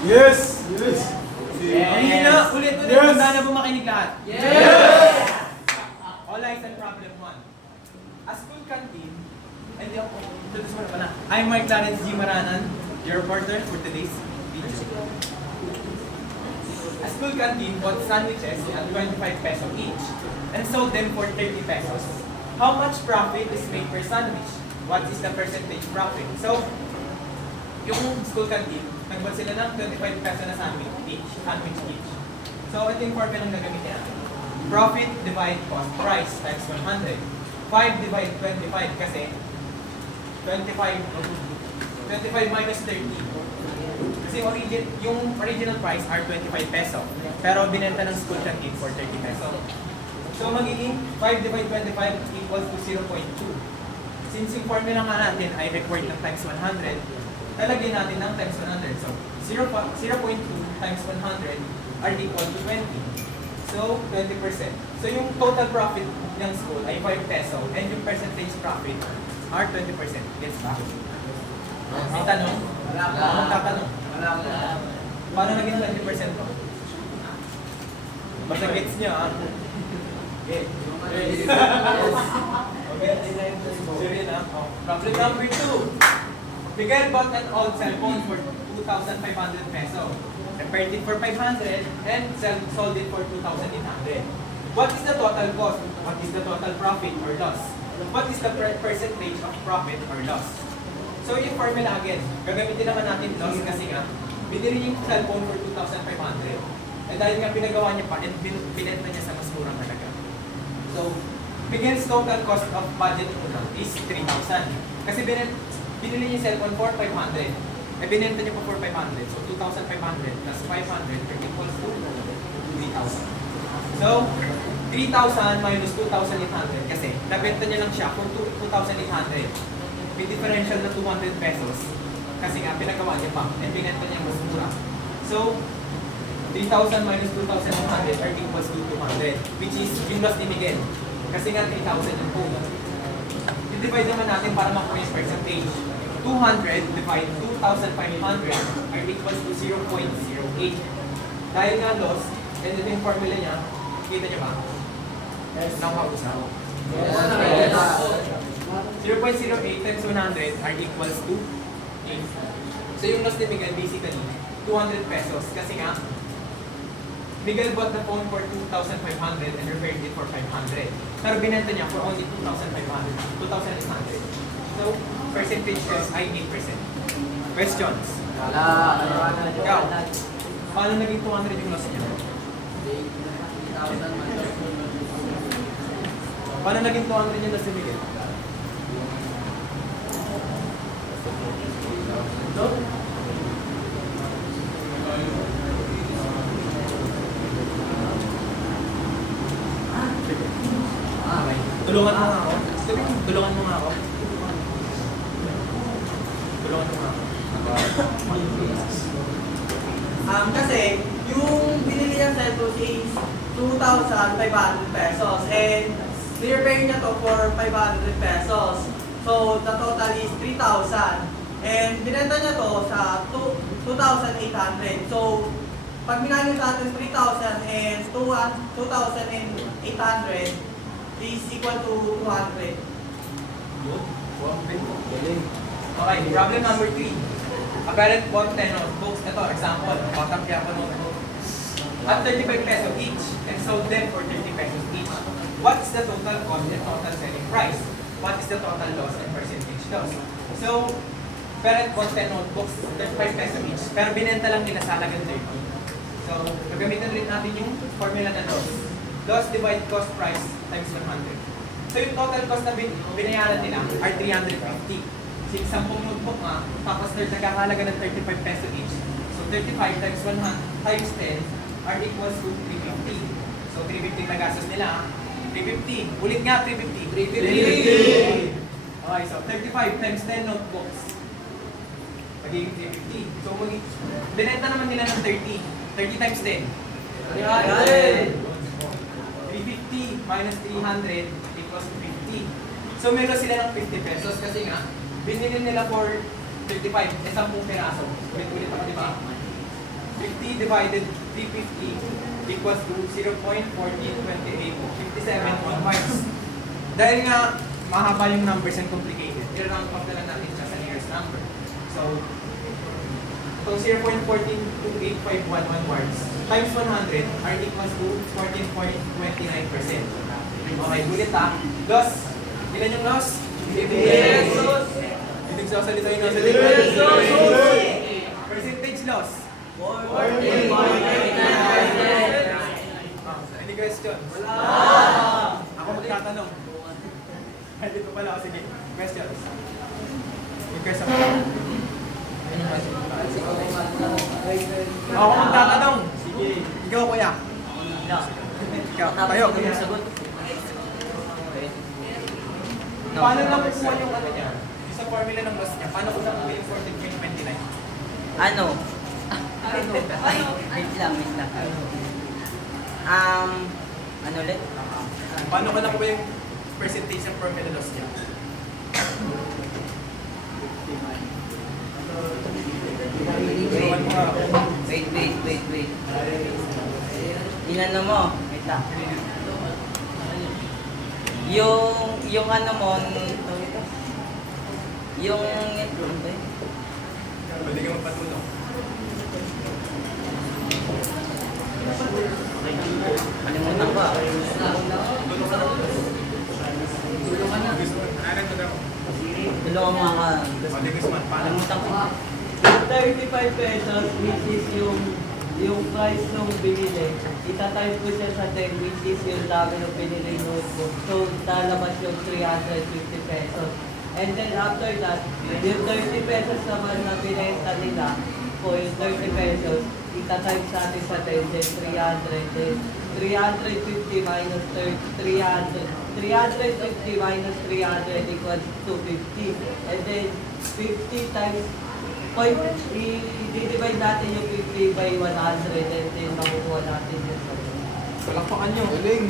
Yes! Yes! Ang hina, ulit-ulit, Yes! handa na ba makinig lahat? Yes! All eyes on problem 1. A school canteen, and tutus mo na pala. I'm Mark Clarence G. Maranan, your reporter for today's video. A school canteen bought sandwiches at 25 peso each and sold them for 30 pesos. How much profit is made per sandwich? What is the percentage profit? So, yung school canteen, nagbot sila ng 25 peso na sandwich each. So, ito yung formula ng gagamitin natin. Profit divide cost price times 100. 5 divide 25 kasi 25 minus 30. Kasi yung original price are 25 peso. Pero binenta ng school canteen for 30 peso. So, magiging 5 divide 25 equals to 0.2. Since yung formula nga natin ay required ng times 100, talagyan natin ng times 100. So, 0.2 times 100 are equal to 20. So, 20%. So, yung total profit ng school ay 5 peso and yung percentage profit are 20%. Gets ba? May tanong? Anong tatanong? Paano naging 20% to? Basta gets nyo, ha? Okay. Seriously na? Problem number 2. Miguel bought an old cell phone for 2,500 peso. Repaired it for 500 and sold it for 2,800. What is the total cost? What is the total profit or loss? What is the percentage of profit or loss? So yung formula again, gagamitin naman natin loss kasi nga, binili yung cellphone for 2,500. Eh dahil nga pinagawa niya pa and binenta niya sa mas murang halaga. So, Miguel's total cost of budget is 3,000. Kasi binili niya yung cellphone for 500. Eh binenta niya pa for 500. So, 2,500 plus 500 equals to 3,000. So, 3,000 minus 2,800 kasi nabenta niya lang siya for 2,800. May differential na 200 pesos kasi nga pinagawa niya pa and binenta niya mas mura. So, 3,000 minus 2,800 are equals to 200 which is yung loss ni Miguel. Kasi nga 3,000 yung po. I-divide naman natin para makuha yung percentage. 200 divide 2,500 are equals to 0.08. Dahil nga loss, and ito yung formula niya, kita niyo ba? Yes. Nakausap? Yes. 0.08 times 100 are equals to 8. So yung loss ni Miguel basically, 200 pesos. Kasi nga, Miguel bought the phone for 2,500 and repaired it for 500. Pero binenta niya for only 2,800. So, percentage loss ay 8%. Questions? Ikaw, paano naging 200 yung loss niya? Paano naging 200 yung loss ni Miguel? So, tulungan mo nga ako. Tulungan mo nga ako. Tulungan mo nga ako. Kasi yung binili niyang cellphone is 2,500 pesos and ni-repair niya to for 500 pesos. So, the total is 3,000. And binenta niya to sa 2,800. So, pag minali sa atin 3,000 and 2,800 is equal to 200. Good. Okay, problem number 3. A parent bought 10 notebooks. Ito, example. Bottom kaya ko notebook. At 35 peso each and sold them for 30 pesos each. What is the total cost and total selling price? What is the total loss and percentage loss? So, parent bought 10 notebooks, 35 peso each. Pero binenta lang nila sa halagang 30. So, gagamitin rin natin yung formula na loss. Loss divide cost price times 100. So, yung total cost na binayaran nila are 350. Since 10 notebook nga, tapos nagkakahalaga ng 35 peso each. So, 35 times 100 times 10 are equals to 350. So, 350 na gastos nila. 350. Ulit nga, 350. 350. Okay, so 35 times 10 notebooks. Magiging 350. So, binenta naman nila ng 30. 30 times 10. 300. 350 minus 300 equals 50. So, meron sila ng 50 pesos kasi nga, binili nila for 35, 10 piraso. Ulit-ulit ako, di ba? divided 350 equals to 0.142857 on marks. Dahil nga mahaba yung numbers and complicated, i-rank up na lang natin siya sa nearest number. So, itong 0.142851 marks times 100 are equals to 14.29%. Okay, ulit ha. Loss. Ilan yung loss? 50 pesos. Ibig sasalita yung nasa likod. Percentage loss. 14.29%. Any question? Wala. Ako magtatanong. Dito pala ako. Sige. Questions? May question pa? Ako magtatanong. Sige. Ikaw kuya. Ikaw. Tayo. Paano lang kukuha yung ano niya? Yung sa formula ng loss niya. Paano ko lang kukuha yung 14.29? Ano? Wait lang. Ano ulit? Paano ko lang kukuha yung percentage ng formula loss niya? Wait. Inano mo? Wait lang. Yung ano mo, yung Pwede ka magpatulong. kalimutan ko. Tulungan mo ako. Kalimutan ko. 35 pesos, which is yung price nung binili. Itatype ko siya sa 10, which is yung dami ng binili notebook. So, lalabas yung 350 pesos. And then after that, yung 30 pesos naman na binenta nila, po yung 30 pesos, itatype sa atin sa 10, then 300, then 350 minus 300. 350 minus 300 equals 250. And then 50 times i-divide natin yung 50 by 100 and then makukuha natin yung Palakpakan nyo. Galing.